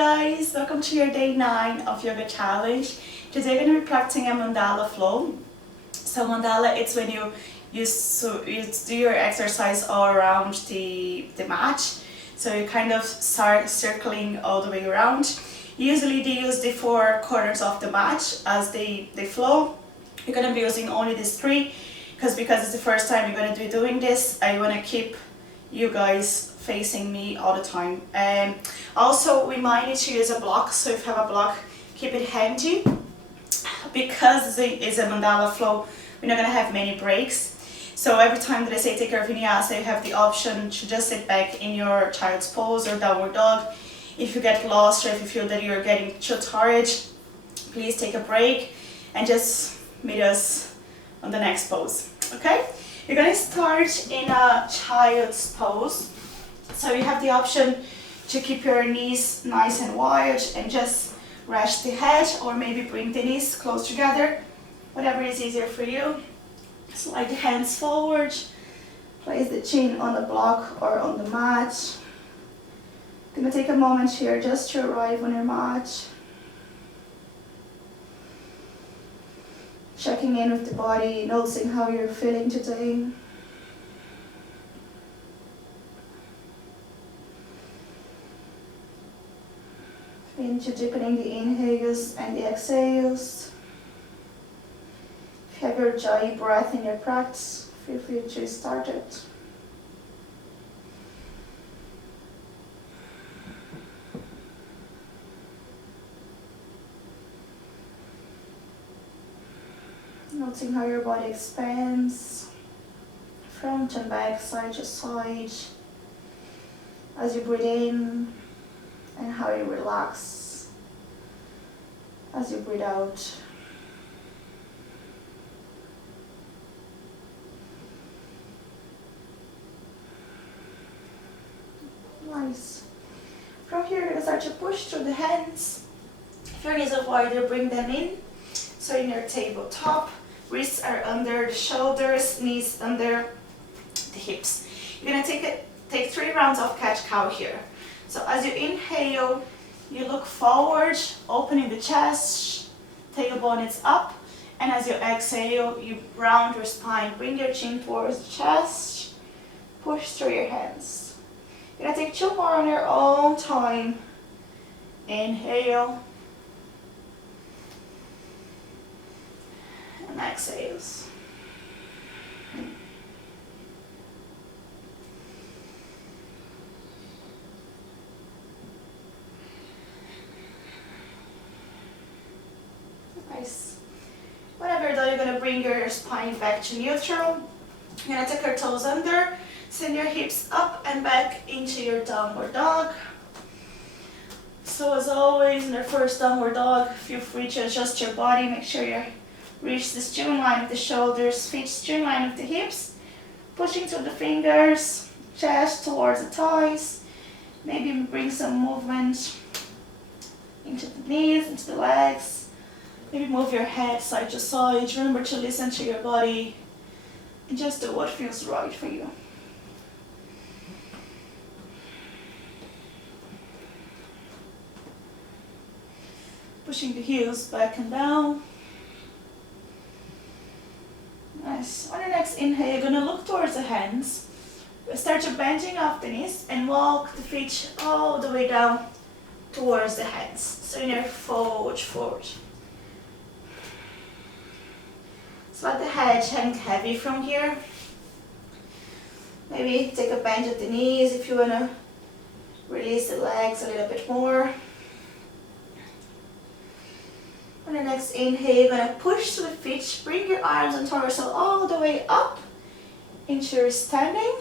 guys, welcome to your day 9 of yoga challenge. Today we're going to be practicing a mandala flow. So mandala, it's when you do your exercise all around the mat. So you kind of start circling all the way around. Usually they use the 4 corners of the mat as they flow. You're going to be using only these 3 because it's the first time you're going to be doing this. I want to keep you guys facing me all the time. Also, we might need to use a block, so if you have a block, keep it handy. Because it's a mandala flow, we're not going to have many breaks. So every time that I say take your vinyasa, you have the option to just sit back in your child's pose or downward dog. If you get lost or if you feel that you're getting too tired, please take a break and just meet us on the next pose. Okay? You're going to start in a child's pose. So you have the option to keep your knees nice and wide and just rest the head, or maybe bring the knees close together, whatever is easier for you. Slide the hands forward, place the chin on the block or on the mat. I'm going to take a moment here just to arrive on your mat. Checking in with the body, noticing how you're feeling today. Into deepening the inhales and the exhales. If you have your Jai breath in your practice, feel free to start it. Noticing how your body expands, front and back, side to side, as you breathe in, and how you relax as you breathe out. Nice. From here, you're going to start to push through the hands. If your knees are wider, bring them in. So in your tabletop, wrists are under the shoulders, knees under the hips. You're going to take 3 rounds of cat-cow here. So as you inhale, you look forward, opening the chest, tailbone is up. And as you exhale, you round your spine, bring your chin towards the chest, push through your hands. You're going to take 2 more on your own time. Inhale. And exhales. Nice. Whenever you're done, you're going to bring your spine back to neutral. You're going to take your toes under, send your hips up and back into your downward dog. So as always, in your first downward dog, feel free to adjust your body. Make sure you reach the streamline with the shoulders, feet streamline with the hips. Pushing through the fingers, chest towards the thighs. Maybe bring some movement into the knees, into the legs. Maybe move your head side to side. Remember to listen to your body and just do what feels right for you. Pushing the heels back and down. Nice. On your next inhale, you're going to look towards the hands. Start to bending off the knees and walk the feet all the way down towards the hands. So in your forward. So let the head hang heavy from here. Maybe take a bend at the knees if you want to release the legs a little bit more. On the next inhale, you're going to push to the feet, bring your arms and torso all the way up into your standing.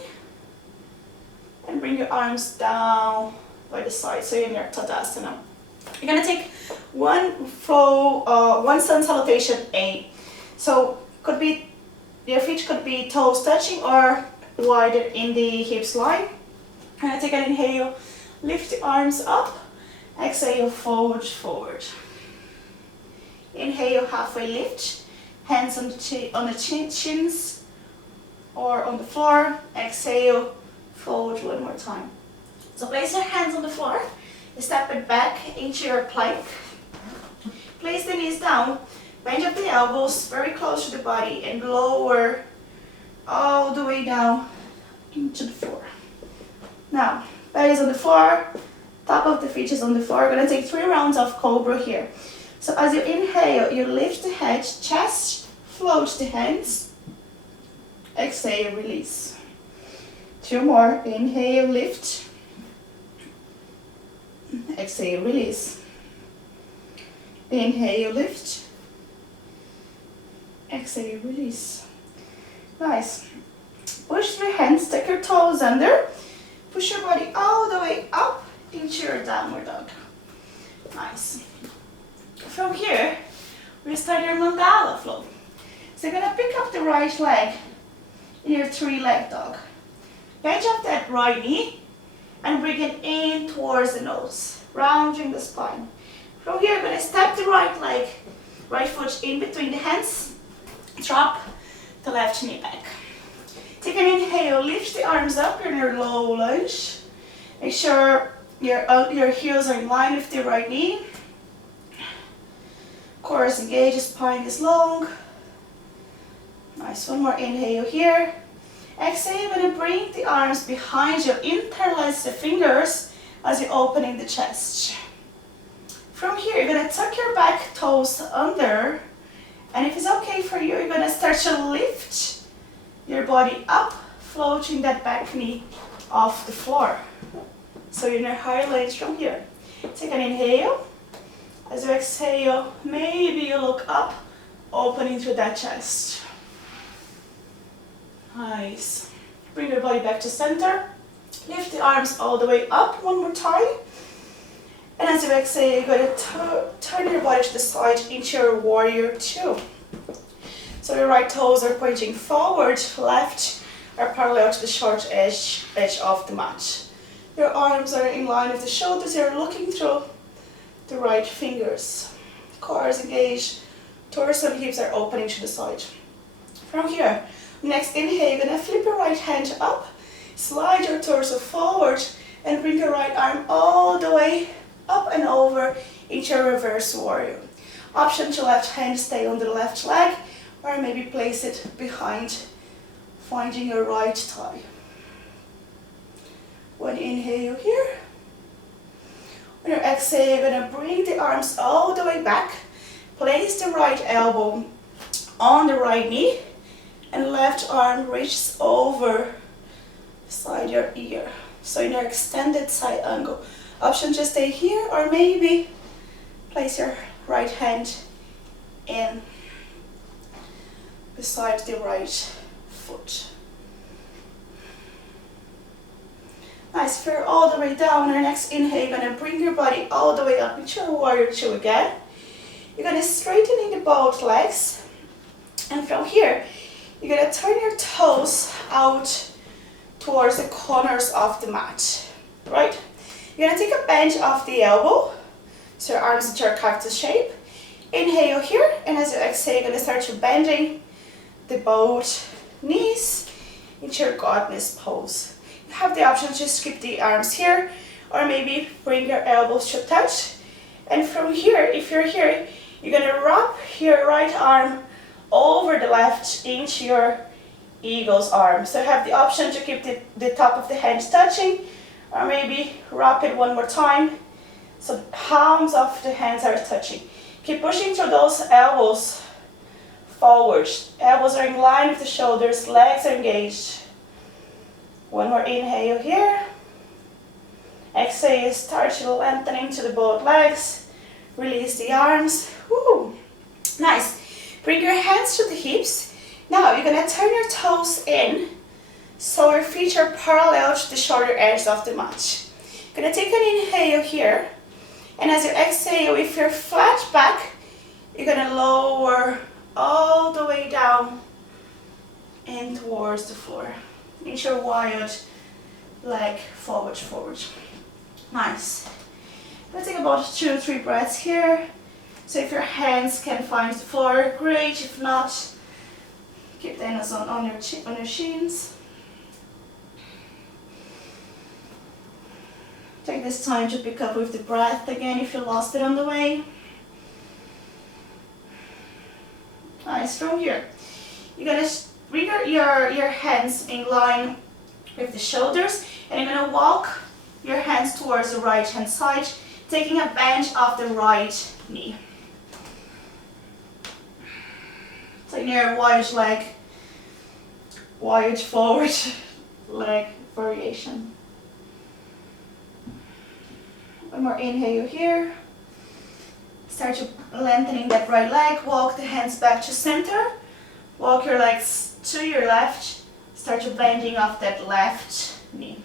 And bring your arms down by the side, so you're in your Tadasana. You're going to take one sun salutation A. So your feet could be toes touching or wider in the hips line. And take an inhale, lift the arms up, exhale, forward. Inhale, halfway lift, hands on the chins or on the floor. Exhale, forward one more time. So place your hands on the floor. Step it back into your plank. Place the knees down, bend up the elbows very close to the body and lower all the way down into the floor. Now, belly is on the floor, top of the feet is on the floor. We're going to take 3 rounds of cobra here. So as you inhale, you lift the head, chest, float the hands. Exhale, release. 2 more. Inhale, lift. Exhale, release. Inhale, lift. Exhale, release. Nice. Push through hands, tuck your toes under. Push your body all the way up into your downward dog. Nice. From here, we start your mandala flow. So you're going to pick up the right leg in your 3-leg dog. Bend up that right knee and bring it in towards the nose, rounding the spine. From here, you're going to step the right leg, right foot in between the hands, drop the left knee back. Take an inhale, lift the arms up in your low lunge. Make sure your heels are in line with the right knee. Core is engaged, spine is long. Nice, 1 more inhale here. Exhale, you're going to bring the arms behind you, interlace the fingers as you're opening the chest. From here, you're going to tuck your back toes under, and if it's okay for you, you're going to start to lift your body up, floating that back knee off the floor. So you're in a higher lunge from here. Take an inhale. As you exhale, maybe you look up, opening through that chest. Nice. Bring your body back to center. Lift the arms all the way up 1 more time. And as you exhale, you're going to turn your body to the side into your warrior 2. So your right toes are pointing forward, left are parallel to the short edge of the mat. Your arms are in line with the shoulders, you're looking through the right fingers. Core is engaged, torso and hips are opening to the side. From here, next inhale, you're going to flip your right hand up, slide your torso forward, and bring your right arm all the way up and over into your reverse warrior. Option to left hand, stay on the left leg, or maybe place it behind, finding your right thigh. 1 inhale here. On your exhale, you're going to bring the arms all the way back. Place the right elbow on the right knee, and left arm reaches over beside your ear. So in your extended side angle. Option to stay here, or maybe place your right hand in beside the right foot. Nice, fear all the way down. Our next inhale, you're going to bring your body all the way up into your warrior 2 again. You're going to straighten in the both legs. And from here, you're going to turn your toes out towards the corners of the mat. Right? You're going to take a bend of the elbow, so your arms into your cactus shape. Inhale here, and as you exhale, you're going to start to bending the both knees into your godness pose. You have the option to skip the arms here, or maybe bring your elbows to touch. And from here, if you're here, you're going to wrap your right arm over the left into your eagle's arm. So you have the option to keep the top of the hands touching, or maybe wrap it 1 more time so the palms of the hands are touching. Keep pushing through those elbows forward. Elbows are in line with the shoulders, legs are engaged. 1 more inhale here. Exhale, start to lengthening to the both legs. Release the arms. Woo. Nice. Bring your hands to the hips. Now you're going to turn your toes in so your feet are parallel to the shoulder edges of the mat. You're going to take an inhale here. And as you exhale, if you're flat back, you're going to lower all the way down and towards the floor. Into your wide leg forward. Nice. Let's take about 2 or 3 breaths here. So if your hands can find the floor, great. If not, keep the hands on your shins. Take this time to pick up with the breath again if you lost it on the way. Nice. From here, you're gonna bring your hands in line with the shoulders, and you're gonna walk your hands towards the right hand side, taking a bend of the right knee. Take your wide forward leg variation. One more inhale here. Start to lengthening that right leg. Walk the hands back to center. Walk your legs to your left. Start to bending off that left knee.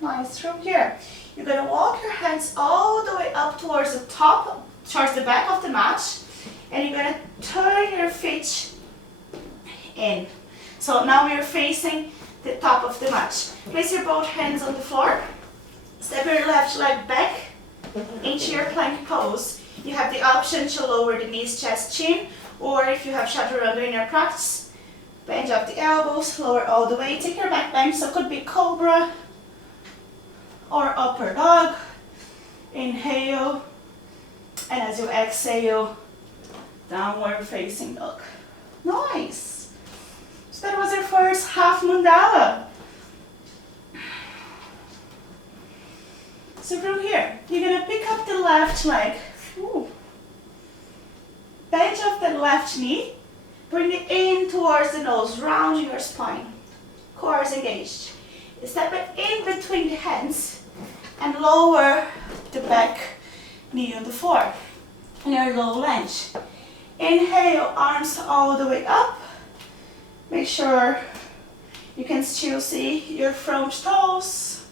Nice. From here, you're gonna walk your hands all the way up towards the top, towards the back of the mat, and you're gonna turn your feet in. So now you're facing the top of the mat. Place your both hands on the floor. Step your left leg back into your plank pose. You have the option to lower the knees, chest, chin, or if you have chaturanga in your practice, bend up the elbows, lower all the way. Take your back bend, so it could be cobra or upper dog. Inhale, and as you exhale, downward facing dog. Nice. So that was our first half mandala. So from here, you're gonna pick up the left leg. Bend of the left knee, bring it in towards the nose, rounding your spine. Core is engaged. Step it in between the hands and lower the back knee on the floor in your low lunge. Inhale, arms all the way up. Make sure you can still see your front toes.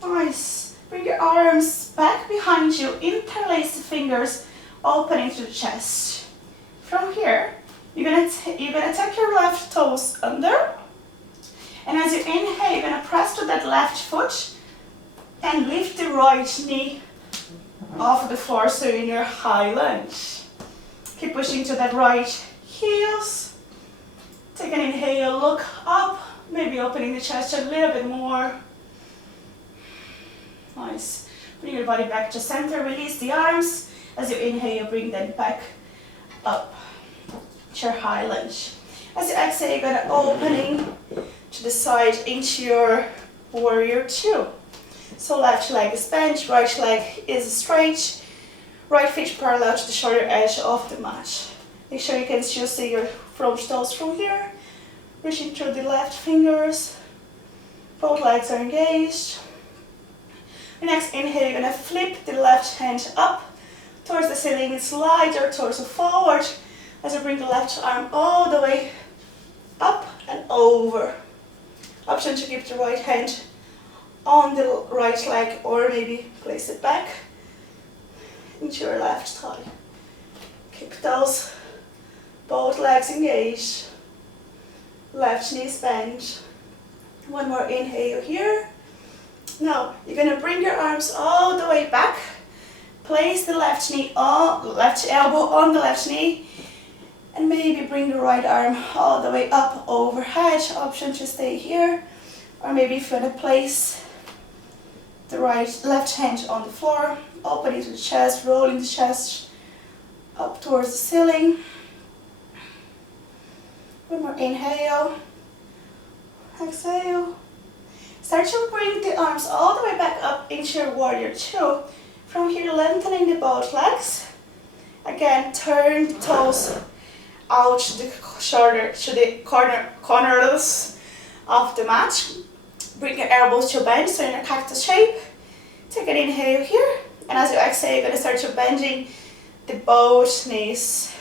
Nice. Bring your arms back behind you, interlace the fingers, opening to the chest. From here, you're gonna take your left toes under, and as you inhale, you're gonna press to that left foot and lift the right knee off the floor, so in your high lunge. Keep pushing to that right heels. Take an inhale, look up, maybe opening the chest a little bit more. Nice. Bring your body back to center, release the arms. As you inhale, bring them back up to your high lunge. As you exhale, you're gonna opening to the side into your warrior two. So left leg is bent, right leg is straight, right feet parallel to the shoulder edge of the mat. Make sure you can still see your front toes from here, reaching through the left fingers. Both legs are engaged. The next inhale, you're gonna flip the left hand up towards the ceiling, slide your torso forward as you bring the left arm all the way up and over. Option to keep the right hand on the right leg or maybe place it back into your left thigh. Keep those both legs engaged. Left knees bent. One more inhale here. Now you're gonna bring your arms all the way back. Place the left elbow on the left knee, and maybe bring the right arm all the way up overhead. Option to stay here, or maybe if you want to place the left hand on the floor, opening the chest, rolling the chest up towards the ceiling. One more inhale. Exhale. Start to bring the arms all the way back up into your warrior two. From here, lengthening the both legs. Again, turn the toes out to the corners of the mat. Bring your elbows to bend, so in a cactus shape. Take an inhale here, and as you exhale, you're going to start to bending the both knees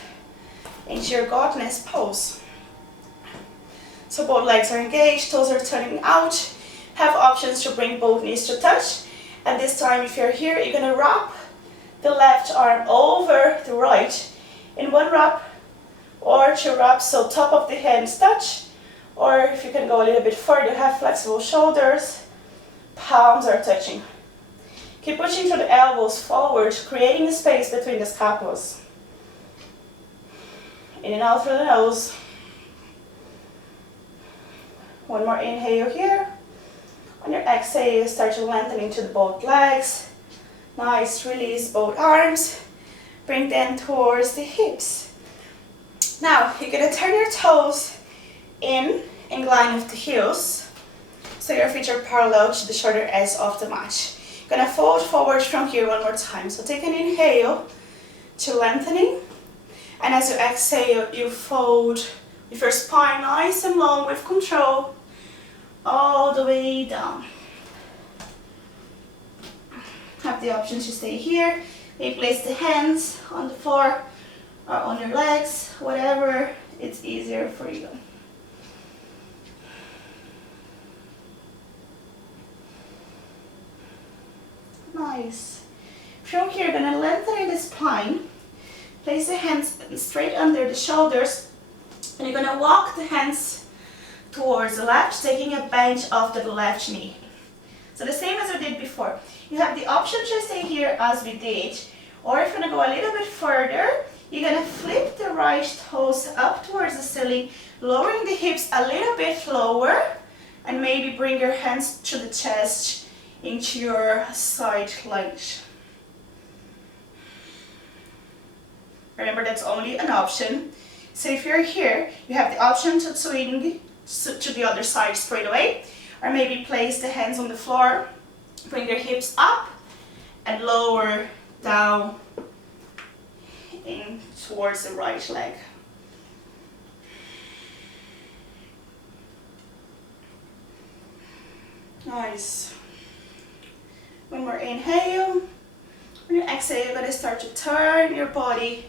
into your godness pose. So both legs are engaged, toes are turning out. Have options to bring both knees to touch. And this time, if you're here, you're going to wrap the left arm over the right in one wrap or two wraps, so top of the hands touch. Or if you can go a little bit further, have flexible shoulders, palms are touching. Keep pushing through the elbows forward, creating a space between the scapula. In and out through the nose. One more inhale here. On your exhale, start to lengthening to the both legs. Nice, release both arms. Bring them towards the hips. Now, you're gonna turn your toes in line with the heels. So your feet are parallel to the shoulder edge of the mat. You're gonna fold forward from here one more time. So take an inhale to lengthening. And as you exhale, you fold with your spine nice and long with control all the way down. Have the option to stay here. Maybe place the hands on the floor or on your legs, whatever it's easier for you. Nice. From here, you're gonna lengthen the spine. Place the hands straight under the shoulders, and you're gonna walk the hands towards the left, taking a bend of the left knee. So the same as we did before. You have the option to stay here as we did, or if you're gonna go a little bit further, you're gonna flip the right toes up towards the ceiling, lowering the hips a little bit lower, and maybe bring your hands to the chest into your side lunge. Remember, that's only an option. So if you're here, you have the option to swing to the other side straight away, or maybe place the hands on the floor, bring your hips up and lower down in towards the right leg. Nice. One more inhale. When you exhale, you're going to start to turn your body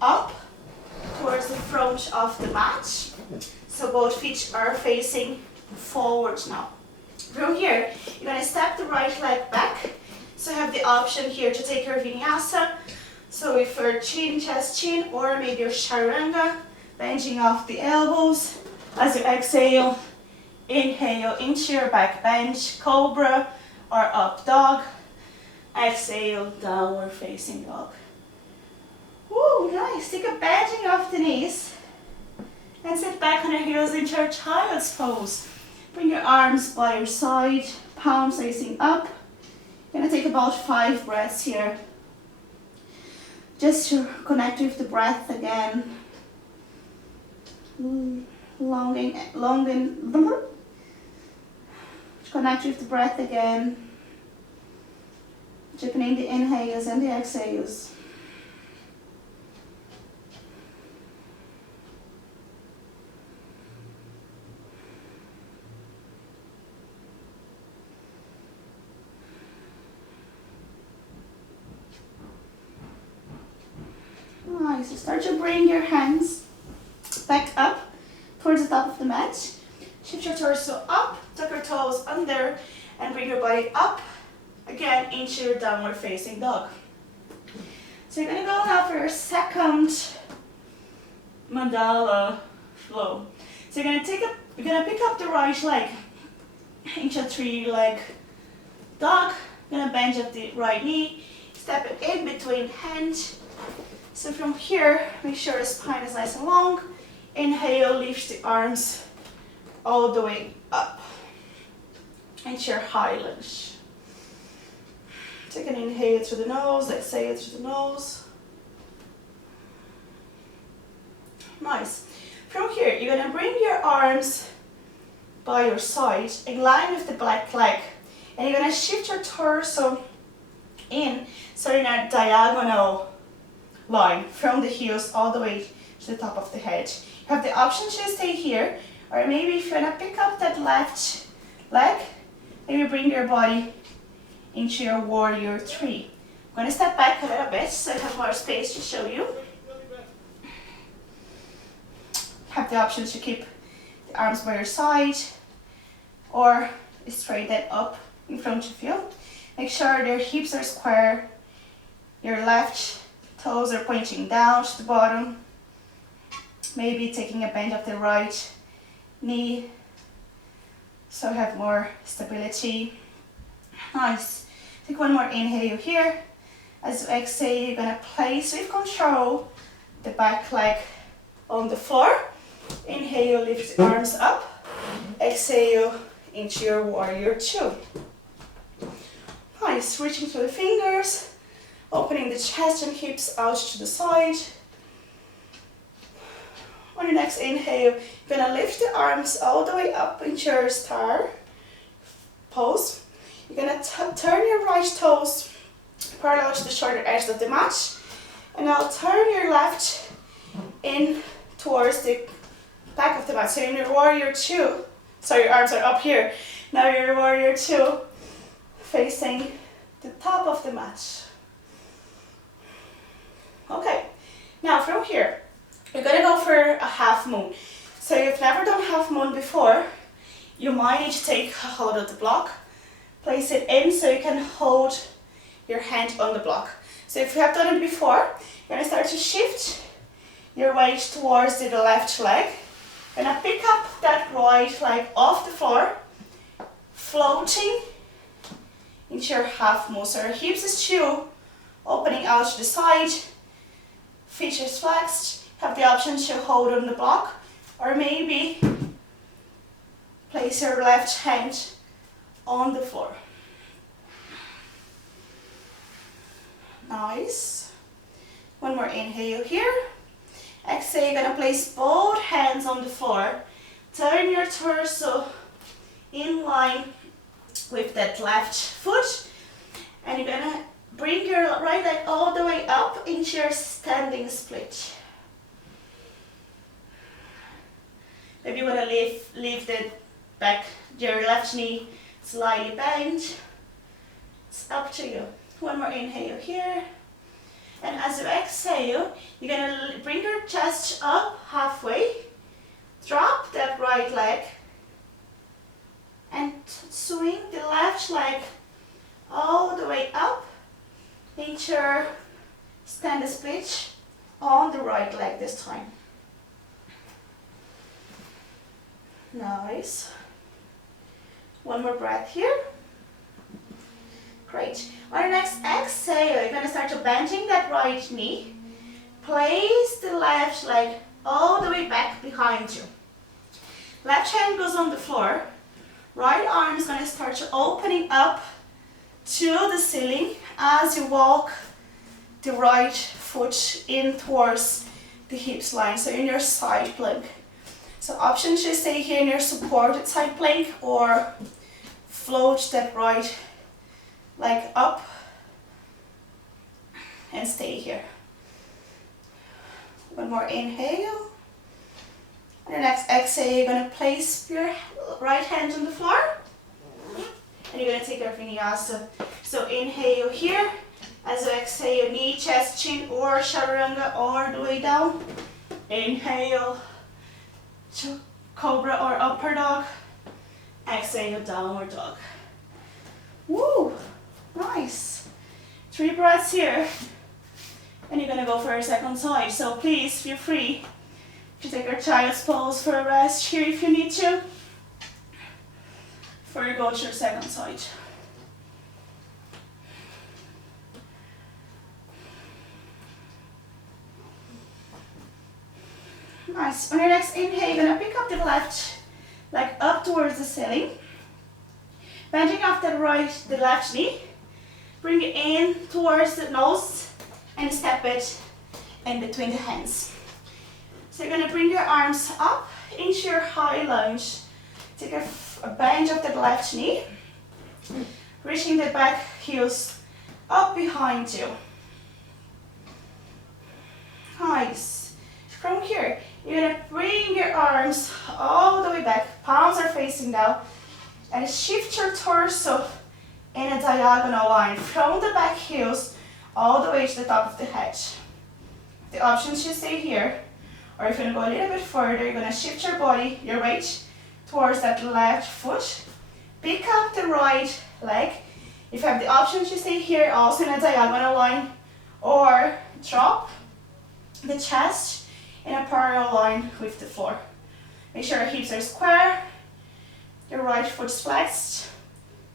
up towards the front of the mat. So both feet are facing forward now. From here, you're going to step the right leg back. So have the option here to take your vinyasa. So if you're chin, chest, chin, or maybe your chaturanga, bending off the elbows. As you exhale, inhale into your back bench, cobra or up dog. Exhale, downward facing dog. Woo, nice. Take a bending of the knees and sit back on your heels into your child's pose. Bring your arms by your side, palms facing up. You're gonna take about 5 breaths here. Just to connect with the breath again. Longing. Connect with the breath again. Deepening the inhales and the exhales. Nice. So start to bring your hands back up towards the top of the mat. Shift your torso up, tuck your toes under, and bring your body up again into your downward facing dog. So you're gonna go now for your second Mandala Flow. So you're gonna pick up the right leg into a 3-leg dog. You're gonna bend up the right knee, step it in between hands. So from here, make sure the spine is nice and long. Inhale, lift the arms all the way up into your high lunge. Take an inhale through the nose, exhale through the nose. Nice. From here, you're gonna bring your arms by your side in line with the black leg, and you're gonna shift your torso in, so in a diagonal line from the heels all the way to the top of the head. You have the option to stay here, or maybe if you wanna pick up that left leg, maybe bring your body into your warrior 3. I'm gonna step back a little bit so I have more space to show you. Have the option to keep the arms by your side or straighten up in front of you. Make sure your hips are square, your left toes are pointing down to the bottom. Maybe taking a bend of the right knee so have more stability. Nice. Take one more inhale here. As you exhale, you're gonna place with control the back leg on the floor. Inhale, lift the arms up. Exhale into your warrior two. Nice, reaching through the fingers, opening the chest and hips out to the side. On your next inhale, you're gonna lift the arms all the way up into your star pose. You're gonna turn your right toes parallel to the shoulder edge of the mat, and now turn your left in towards the back of the mat. So in your warrior two, sorry, your arms are up here. Now your warrior two, facing the top of the mat. Okay, now from here, you're gonna go for a half moon. So if you've never done half moon before, you might need to take a hold of the block, place it in so you can hold your hand on the block. So if you have done it before, you're gonna start to shift your weight towards the left leg. You're gonna pick up that right leg off the floor, floating into your half moon. So your hips is two, opening out to the side, features flexed. Have the option to hold on the block, or maybe place your left hand on the floor. Nice. One more inhale here. Exhale, you're gonna place both hands on the floor. Turn your torso in line with that left foot, and you're gonna bring your right leg all the way up into your standing split. Maybe you want to leave the back, your left knee slightly bent. It's up to you. One more inhale here. And as you exhale, you're going to bring your chest up halfway. Drop that right leg. And swing the left leg all the way up into your standing split on the right leg this time. Nice. One more breath here. Great. On your next exhale, you're going to start to bending that right knee. Place the left leg all the way back behind you. Left hand goes on the floor. Right arm is going to start to opening up to the ceiling as you walk the right foot in towards the hips line. So in your side plank. So option to stay here in your supported side plank or float that right leg up and stay here. One more inhale. On your next exhale, you're going to place your right hand on the floor and you're going to take your vinyasa. So inhale here. As you exhale, knee, chest, chin or chaturanga all the way down. Inhale to cobra or upper dog. Exhale, downward dog. Woo! Nice. 3 breaths here. And you're gonna go for a second side. So please feel free to take your child's pose for a rest here if you need to. Before you go to your second side. Nice. On your next inhale, you're gonna pick up the left leg up towards the ceiling. Bending off the left knee. Bring it in towards the nose and step it in between the hands. So you're gonna bring your arms up into your high lunge. Take a bend of the left knee. Reaching the back heels up behind you. Nice. From here, you're gonna bring your arms all the way back, palms are facing down, and shift your torso in a diagonal line from the back heels all the way to the top of the head. The options to stay here, or if you're gonna go a little bit further, you're gonna shift your body, your weight, towards that left foot. Pick up the right leg. If you have the option to stay here, also in a diagonal line, or drop the chest in a parallel line with the floor. Make sure your hips are square, your right foot is flexed,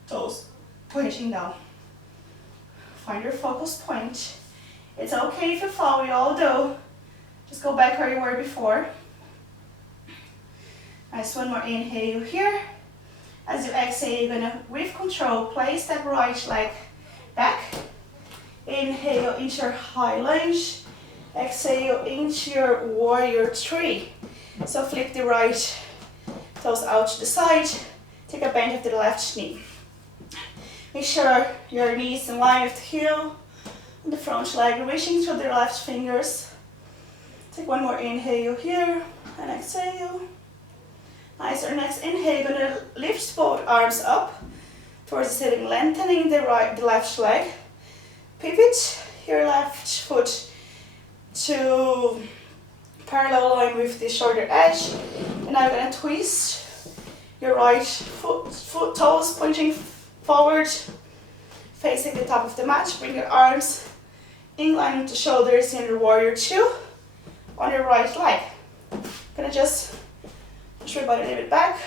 toes pointing down. Find your focus point. It's okay if you fall, we all do. Just go back where you were before. Nice, one more inhale here. As you exhale, you're gonna, with control, place that right leg back. Inhale into your high lunge. Exhale into your warrior three. So flip the right toes out to the side. Take a bend of the left knee. Make sure your knee is in line with the heel. And the front leg reaching through the left fingers. Take one more inhale here and exhale. Nice, our next inhale, you're gonna lift both arms up towards the ceiling, lengthening the left leg. Pivot your left foot to parallel line with the shoulder edge. And now you're gonna twist your right foot toes pointing forward, facing the top of the mat. Bring your arms in line with the shoulders in your warrior two on your right leg. Gonna just push your body a little bit back.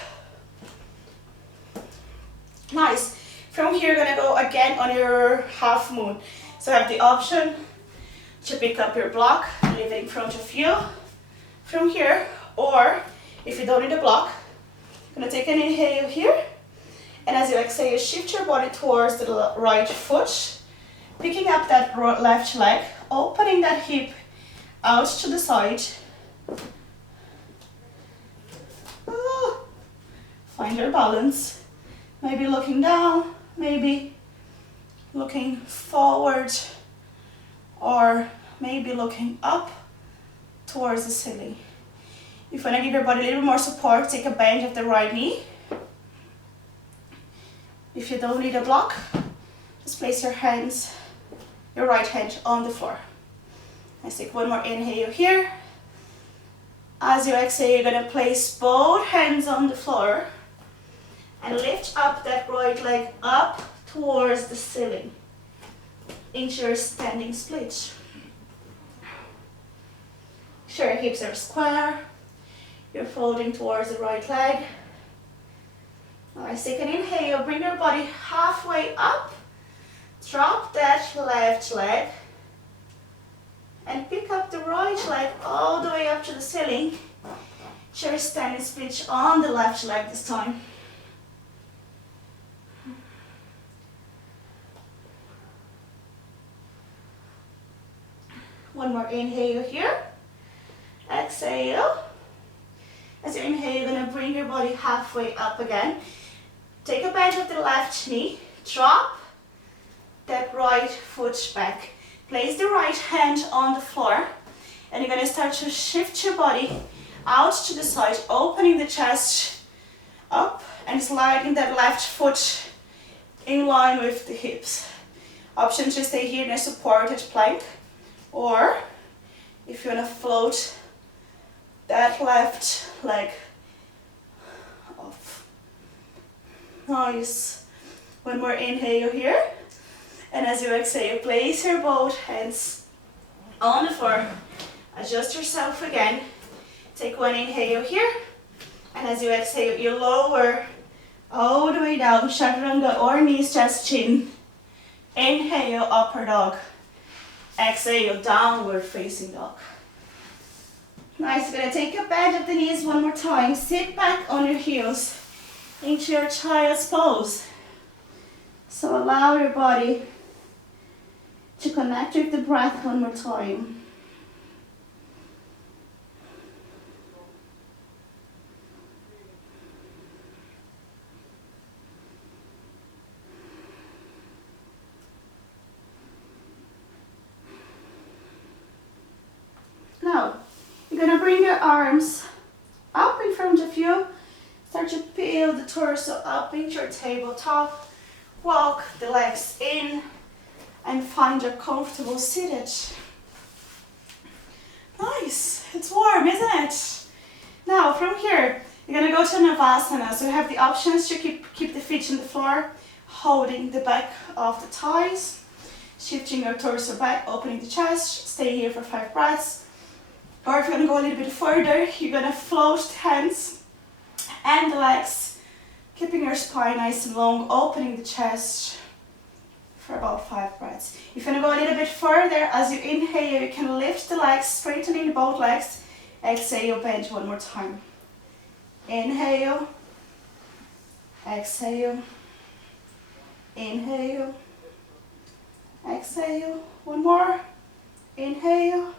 Nice. From here, you're gonna go again on your half moon. So you have the option to pick up your block, leave it in front of you from here, or if you don't need a block, you're gonna take an inhale here, and as you exhale, shift your body towards the right foot, picking up that left leg, opening that hip out to the side. Find your balance. Maybe looking down, maybe looking forward, or maybe looking up towards the ceiling. If you want to give your body a little more support, take a bend of the right knee. If you don't need a block, just place your hands, your right hand on the floor. Let's take one more inhale here. As you exhale, you're going to place both hands on the floor and lift up that right leg up towards the ceiling into your standing split. Sure, your hips are square. You're folding towards the right leg. Nice, take an inhale, bring your body halfway up. Drop that left leg and pick up the right leg all the way up to the ceiling. Chair standing split on the left leg this time. One more inhale here. Exhale. As you inhale, you're going to bring your body halfway up again. Take a bend of the left knee. Drop that right foot back. Place the right hand on the floor. And you're going to start to shift your body out to the side, opening the chest up and sliding that left foot in line with the hips. Option to stay here in a supported plank, or if you want to float that left leg off. Nice. One more inhale here. And as you exhale, place your both hands on the floor. Adjust yourself again. Take one inhale here. And as you exhale, you lower all the way down, chaturanga or knees, chest, chin. Inhale, upper dog. Exhale, downward facing dog. Nice, you're gonna take a bend of the knees one more time. Sit back on your heels into your child's pose. So allow your body to connect with the breath one more time. Now, you're gonna bring your arms up in front of you. Start to peel the torso up into your tabletop. Walk the legs in and find a comfortable seated. Nice, it's warm, isn't it? Now from here, you're gonna go to Navasana. So you have the options to keep the feet on the floor, holding the back of the thighs, shifting your torso back, opening the chest, stay here for 5 breaths. Or if you're gonna go a little bit further, you're gonna float the hands and the legs, keeping your spine nice and long, opening the chest, for about 5 breaths. If you want to go a little bit further, as you inhale, you can lift the legs, straightening both legs. Exhale, bend one more time. Inhale, exhale, inhale, exhale. One more. Inhale,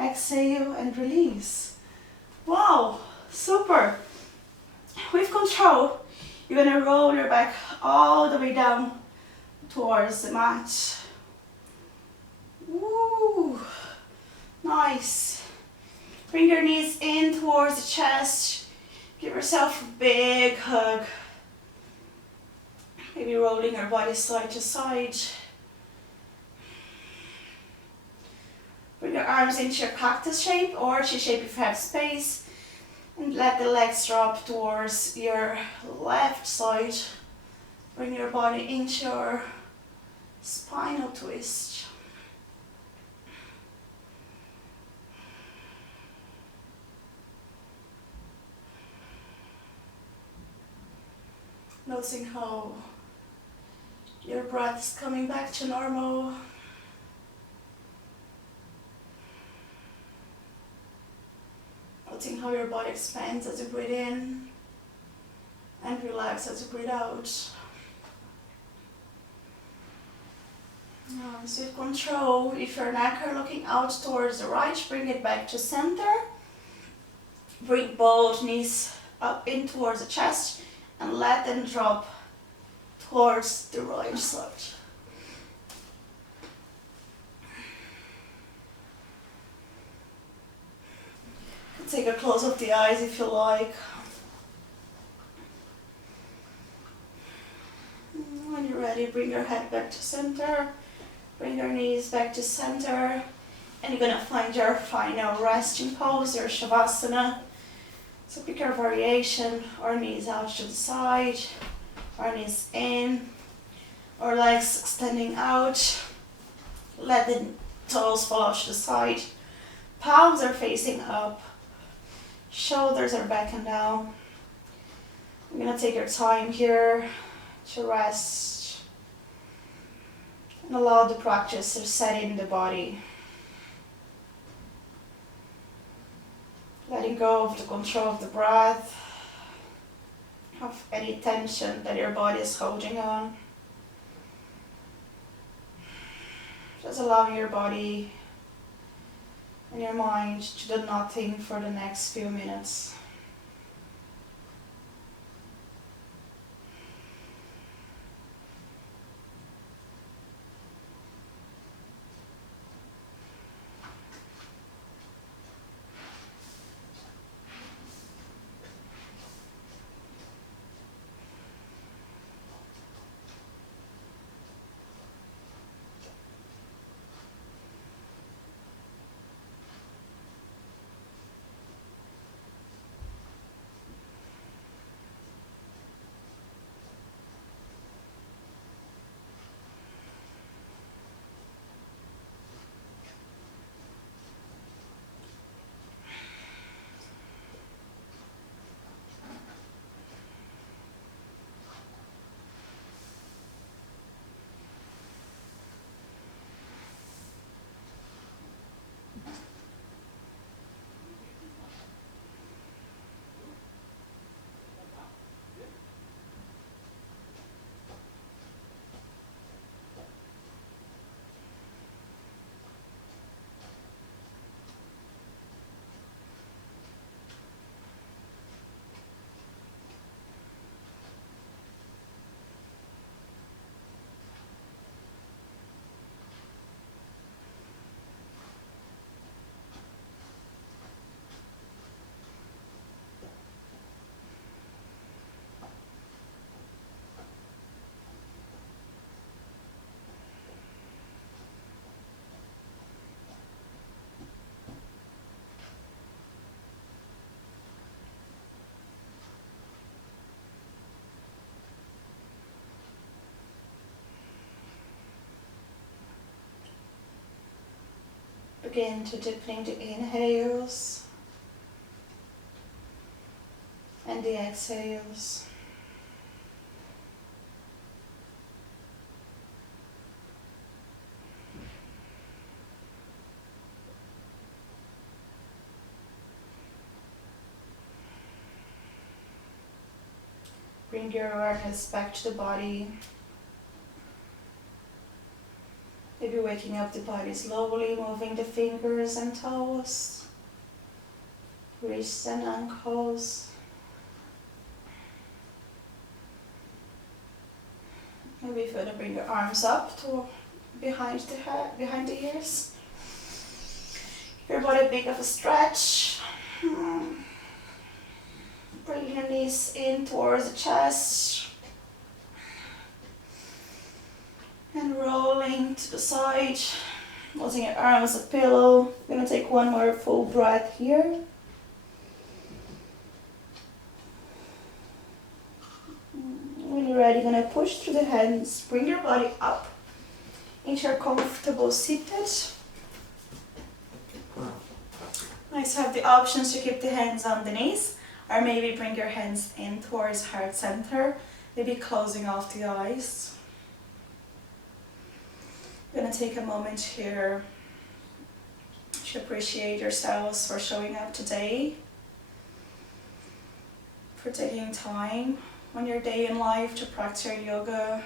exhale, and release. Wow, super. With control, you're going to roll your back all the way down towards the mat. Woo, nice. Bring your knees in towards the chest. Give yourself a big hug. Maybe rolling your body side to side. Bring your arms into your cactus shape or Chi shape if you have space. And let the legs drop towards your left side. Bring your body into your spinal twist. Noticing how your breath is coming back to normal. Noticing how your body expands as you breathe in and relax as you breathe out. Now, with control, if your neck are looking out towards the right, bring it back to center. Bring both knees up in towards the chest and let them drop towards the right side. You can take a close of the eyes if you like. When you're ready, bring your head back to center. Bring your knees back to center. And you're going to find your final resting pose, your Shavasana. So pick your variation, or knees out to the side, or knees in, or legs extending out. Let the toes fall out to the side. Palms are facing up. Shoulders are back and down. You're going to take your time here to rest and allow the practice to set in the body. Letting go of the control of the breath, of any tension that your body is holding on. Just allowing your body and your mind to do nothing for the next few minutes. Begin to deepen the inhales and the exhales. Bring your awareness back to the body. Maybe waking up the body slowly, moving the fingers and toes, wrists and ankles. Maybe if you want to bring your arms up to behind the head, behind the ears. Give your body a bit of a stretch. Bring your knees in towards the chest. And rolling to the side. Holding your arms as a pillow. We're going to take one more full breath here. When you're ready, you're going to push through the hands. Bring your body up into your comfortable seated. Nice to have the options to keep the hands on the knees, or maybe bring your hands in towards heart center, maybe closing off the eyes. You're going to take a moment here to appreciate yourselves for showing up today, for taking time on your day in life to practice your yoga,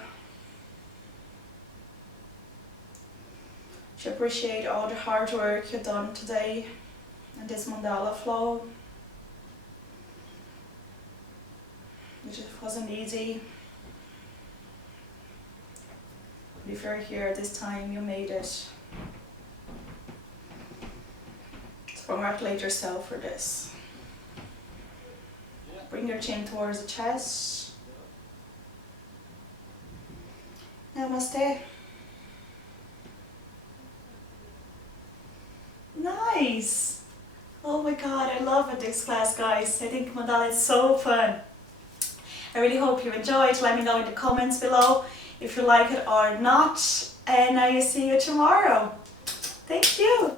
to appreciate all the hard work you've done today in this Mandala Flow, which wasn't easy. But if you're here this time, you made it. So congratulate yourself for this. Bring your chin towards the chest. Namaste. Nice. Oh my god, I love this class, guys. I think Mandala is so fun. I really hope you enjoyed. Let me know in the comments below if you like it or not. And I will see you tomorrow. Thank you.